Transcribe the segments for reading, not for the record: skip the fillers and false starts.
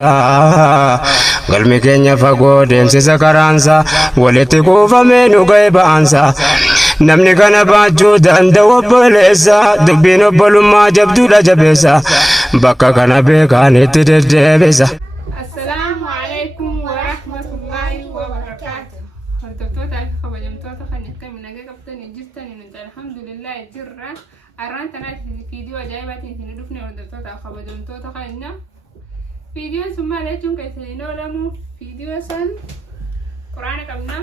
Galmi keenya fagoo deemsisa karaansa walitti kuufamee nu ga'e ba'aansa namni kana baachuu danda'u obboleessa dubbiin obbolummaa jabduudha jabeessa bakka kana beekaan itti deddeebisa. Assalaamu alaikum wa rahmatullahi wa barakaatuh. Hordoftoota fi kabajamtoota kan akkamiin nagaa qabdanii jirtanii nuti alhamdulillah jirra. Arraan tanaatti viidiyoo ajaa'ibaatiin isin dhufne hordoftoota fi kabajamtoota keenya. Videoon sun maal jechuun kan isin oolamu viidiyoo san quraana qabna.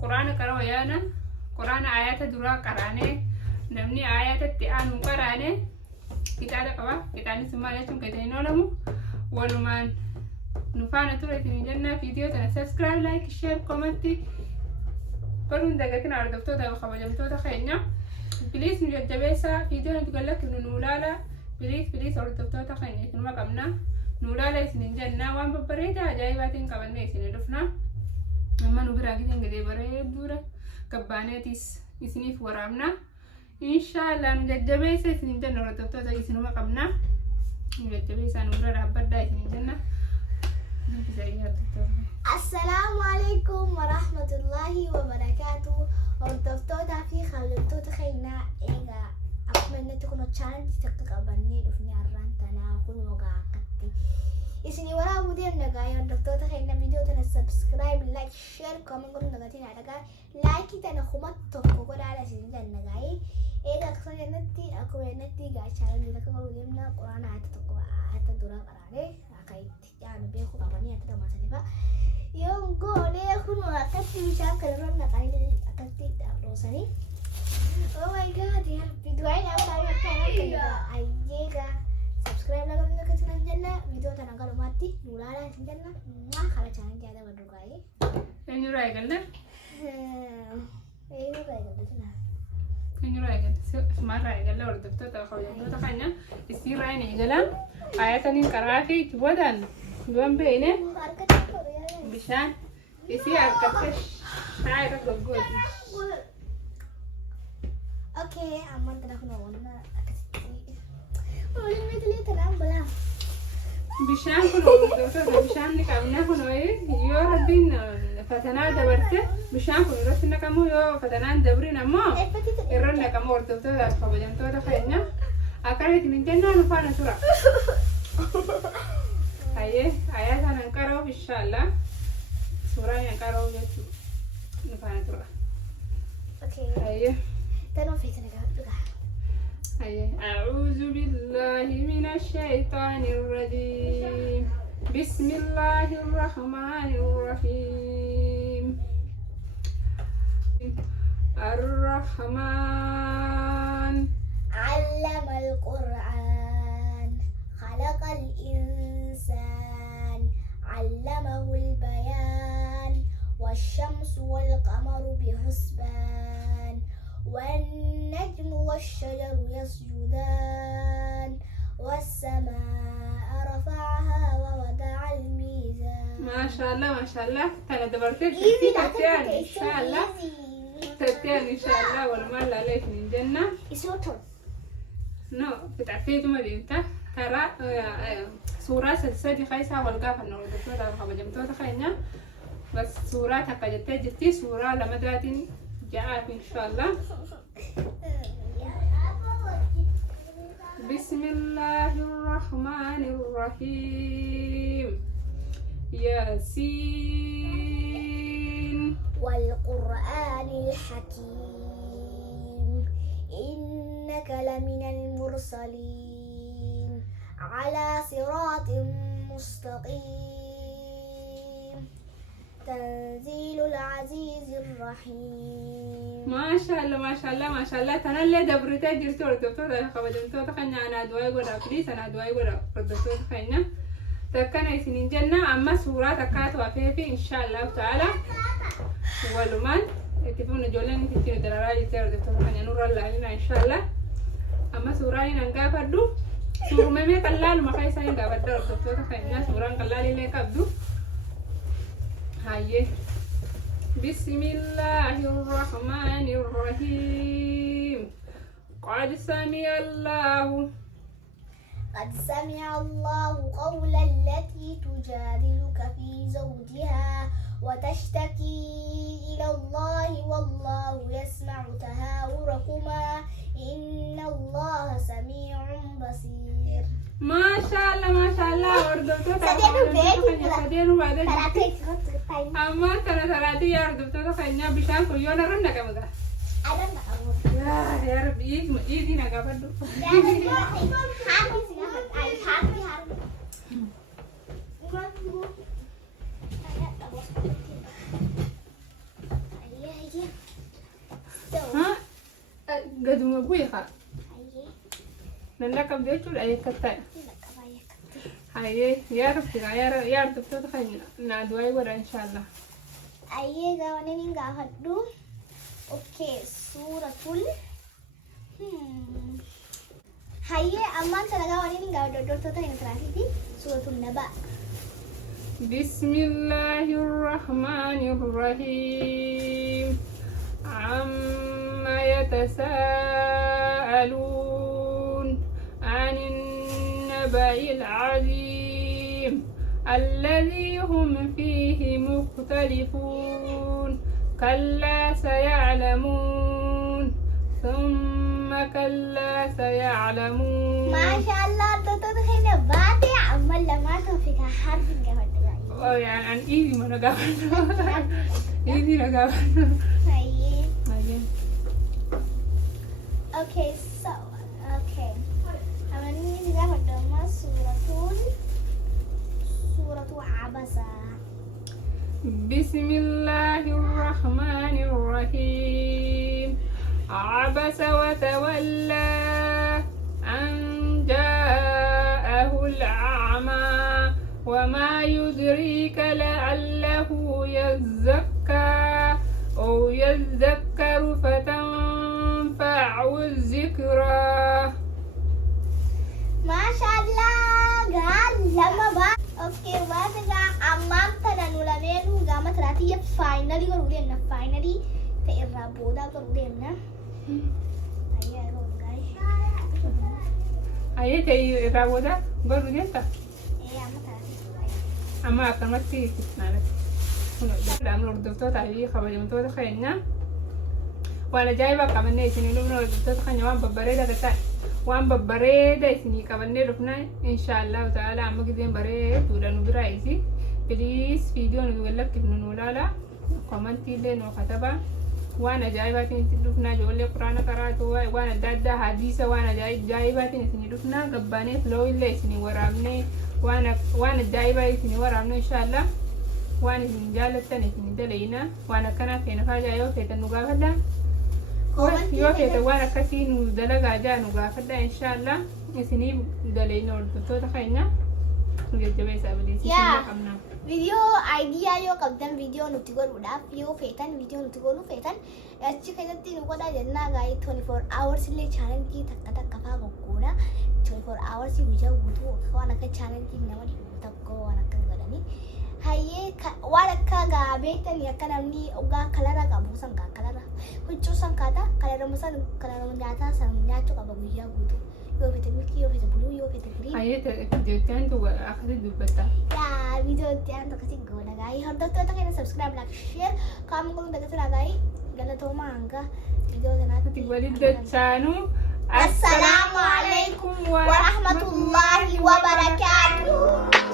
Quraana qara wayaana. Quraana ayata duraa qaraane namni ayatatti aanu qaraane kitaaba qaba. Kitaabni sun maal jechuun kan isin oolamu walumaan nu faana ture isin jenna. Viidiyoo tana subscribe, like, share, comment godhuun dagatina hordoftoota fi kabajamtoota keenya. Please nu jajjabeessaa viidiyoo nuti gallakkifnu nu ilaala. Please hordoftoota keenya isinuma qabna. Nu ilaala isinin jenna waan babbareedaa ajaa'ibaatiin qabannee isin dhufna. Amma nu biraa giteen gadee bareedduudha. Gabbaaneetis isiniif waraabna. Inshaallah nu jajjabeessa isinin jenna hordoftoota isinuma qabna. Nu jajjabeessaa nu bira dhaabbaddaa isinin jenna. Assalamu alaikum wa rahmatullahi wa barakatuh. Hordoftoota fi kabajamtoota keenya eegaa akkuma inni kun challenge takka qabannee dhufne har'aan tanaa kun ogaa akkatti isinii waraabuu deemna gaarii hordoftoota keenya viidiyoo tana subscribe, like, share, comment godhuun dagatiin dhagaa like tana kuma tokko godhaadha isin jenna gaarii eegaa akkuma jennatti gaa challenge takka godhuu deemna quraana ayata tokko ayata duraa qaraanee akka itti yaanu beekuu qabanii ayata damasaniifa yoo goolee kun akkatti bishaan kana irra naqanii akkatti dhabdoosanii. Oh my god, ya video ini apa saya kan ayyega subscribe lagi untuk kesenangan jana video tanah kalau mati mulai jana mah kalau jangan jadi berdukai Eenyu eegalle? ini kayak gitu nah Eenyu eegalle? Sumarraa eegalle hordoftoota fi kabajamtoota keenya isirraa hin eegalan ayataniin karaa fi jiboodhaan du'an beeyne bishaan isii harkattee shaayii irra goggooti. Oke, aman tidak kena warna boleh milih terang belah. Bishaan kun hordoftoota bishaan ni qabna kun yoo rabbiin fatanaa dabarte bishaan kun irratti naqamu yoo fatanaan dabrin ammoo irra naqamu hordoftoota fi kabajamtoota keenya akkana isin jennaan nu faana tura. Hayyee ayyaata nan qara'u inshaallah suuraa nan qara'u jechuudha nu faana tura. Oke. Hayyee. أعوذ بالله من الشيطان الرجيم بسم الله الرحمن الرحيم الرحمن علم القرآن خلق الإنسان علمه البيان والشمس والقمر بحسبان والنجم والشجر يسجدان والسماء رفعها ووضع الميزان ما شاء الله ترى دبرتك تتيان إن شاء الله تتيان إن شاء الله والمال عليك من جنة اسمه نو بتعفيد ما دينتا ترى سورة سلسلة خيسة والقافة إنه دكتورة خبجمتوها خينا بس سورة تكجتة جتي سورة لما دراتين جاءت إن شاء الله. بسم الله الرحمن الرحيم ياسين والقرآن الحكيم إنك لمن المرسلين على صراط مستقيم تنزيل العزيز الرحيم ما شاء الله تنالي دبرتي جرتو دكتور خبجنتو تخنيا انا دواي ولا بليس انا دواي ولا دكتور تخنيا تكنا يسنين جنة اما سورة تكات وفيفي ان شاء الله تعالى ولمن اتفقنا جولان تيجي دراراي تير دكتور تخنيا نور الله علينا ان شاء الله اما سورة ينغا فدو سورة ميمي قلال ما خايسا ينغا فدو دكتور تخنيا سورة قلال اللي كبدو هاي بسم الله الرحمن الرحيم قد سمع الله قد سمع الله قول التي تجادلك في زوجها وتشتكي إلى الله والله يسمع تهاوركما إن الله سميع بصير. ما شاء الله ما شاء الله. سدينو بعدين أما ترى يا أردو خينا بيشان كيونا رنا كمدا. يا رب يدي نكابدو. ها قدوم أبوي خا نلقى بديتو لأي كتاي هاي يا رب يا رب تتخيل نادواي ورا إن شاء الله. أيه قوانين قاعدو. أوكي سورة هاي أمان ترى قوانين قاعدو تتخيل تراثي سورة النبأ. بسم الله الرحمن الرحيم. عما يتساءلون عن النبأ العظيم الذي هم فيه مختلفون كلا سيعلمون ثم كلا سيعلمون. ما شاء الله تتخيل بعد عمل لما توفيق حرف قاعد. يعني عن إيدي ما نقابل إيدي نقابل. Okay, so ini juga pertama surah Abasa. بسم الله الرحمن الرحيم. عبس وتولى أن جاءه الأعمى وما يدريك لعله يزكى أو يذكر فتنفعه الذكرى. ما شاء الله قال لما با اوكي بعد امام تنانولا لينو قامت راتيه فاينلي قرودنا فاينلي تيرا بودا قرودنا ايا رون جاي ايا تيرا بودا قرودنا ايه اما كمتي تسنانك دام الدكتور تعالي خبريمتو تخيلنا وانا جايبه كمان نيسني لو الدكتور خاني وان ببريده كتا وان ببريده يسني كمان ركنا ان شاء الله تعالى عم كدين بريد ولا نبرايزي بليز فيديو نقول لك ابن نولالا كومنتي لنا وكتبه وانا جايبه تنتدفنا جول القران قراتو وانا دادا حديثه وانا جايبه تنتدفنا غبانه فلو اللي يسني ورامني وانا جايبه يسني ورامني ان شاء الله وانا جالتني دلينا وانا كان في نفاجا يوفيت النقافة يوفيت وانا كسين دلقا جا نقافة إن شاء الله يسني دلينا والدكتور تخينا نجيب سابلي فيديو ايديا يو قدام فيديو نتقول ودا يو فيتان فيديو نتقول فيتان अच्छी कहते हैं उनको दाजना गाई 24 hours ले चैनल की तक कफा गोना 24 hours ही मुझे बुद्धू खाना का चैनल की नमन तब को वाना कर गलनी haye waraka ga betan ya kana ni uga kalara ga busan ga kalara huccu san kata kalara musan kalara nyata san nyato ga bagu ya gudu yo fete miki yo fete blue yo fete green haye video tan to akhri dubata ya video tan to kasi go na gai har dokter ta kana subscribe like share काम करूं daga sala gai gala to manga video na ti walid chanu assalamu alaikum wa rahmatullahi wa barakatuh.